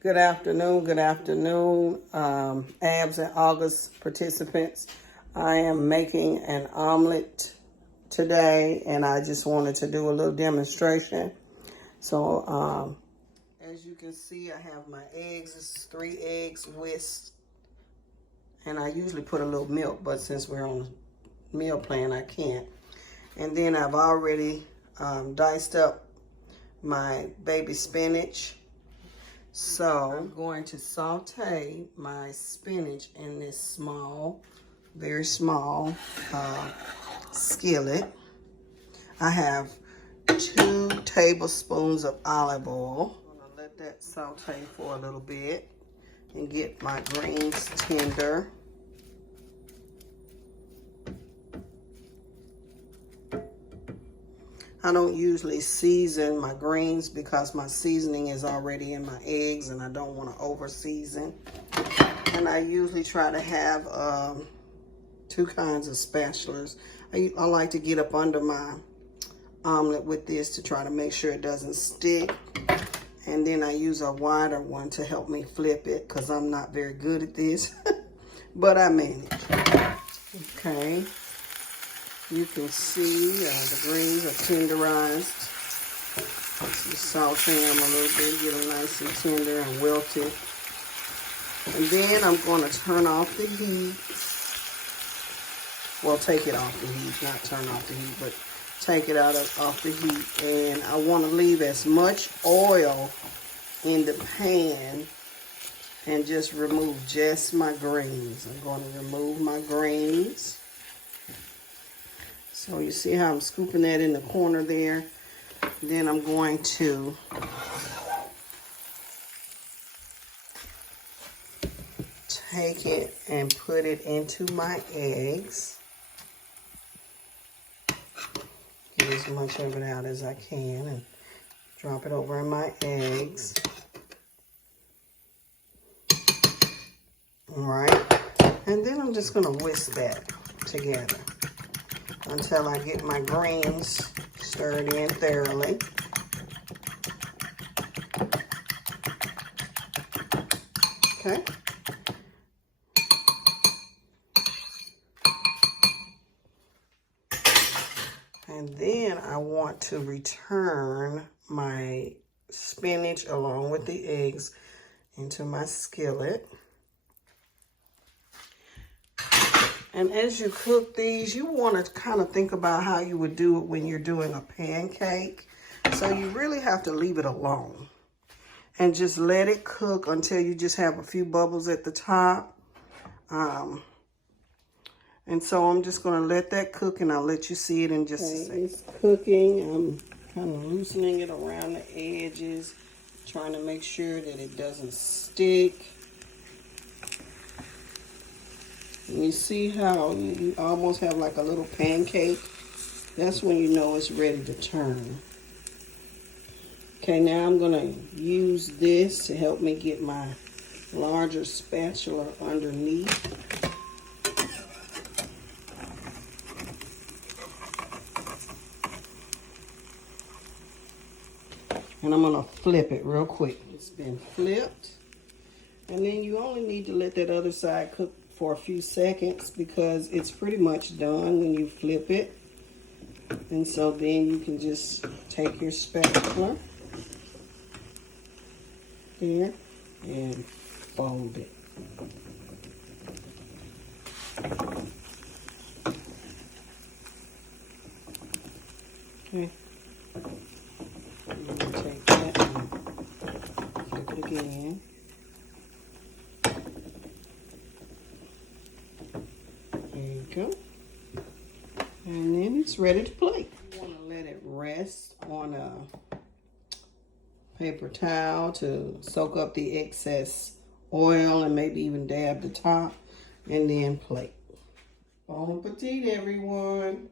Good afternoon, ABS and August participants. I am making an omelet today, and I just wanted to do a little demonstration. So, as you can see, I have my eggs. It's 3 eggs whisked, and I usually put a little milk, but since we're on a meal plan, I can't. And then I've already diced up my baby spinach. So I'm going to saute my spinach in this small, very small skillet. I have 2 tablespoons of olive oil. I'm gonna let that saute for a little bit and get my greens tender. I don't usually season my greens because my seasoning is already in my eggs and I don't want to over season. And I usually try to have 2 kinds of spatulas. I like to get up under my omelet with this to try to make sure it doesn't stick. And then I use a wider one to help me flip it because I'm not very good at this. But I manage. Okay. You can see the greens are tenderized. Just saute them a little bit, get them nice and tender and wilted. And then I'm going to turn off the heat. Well, take it off the heat, not turn off the heat, but take it off the heat. And I want to leave as much oil in the pan and just remove just my greens. I'm going to remove my greens. So you see how I'm scooping that in the corner there. Then I'm going to take it and put it into my eggs. Get as much of it out as I can and drop it over in my eggs. All right. And then I'm just going to whisk that together until I get my greens stirred in thoroughly. Okay. And then I want to return my spinach along with the eggs into my skillet. And as you cook these, you want to kind of think about how you would do it when you're doing a pancake. So you really have to leave it alone and just let it cook until you just have a few bubbles at the top. And so I'm just going to let that cook, and I'll let you see it in just a second. It's cooking. I'm kind of loosening it around the edges, trying to make sure that it doesn't stick. And you see how you almost have like a little pancake? That's when you know it's ready to turn. Okay, now I'm going to use this to help me get my larger spatula underneath. And I'm going to flip it real quick. It's been flipped. And then you only need to let that other side cook for a few seconds because it's pretty much done when you flip it. And so then you can just take your spatula there and fold it. Okay. I'm going to take that and flip it again. There you go. And then it's ready to plate. You want to let it rest on a paper towel to soak up the excess oil and maybe even dab the top, and then plate. Bon appetit, everyone.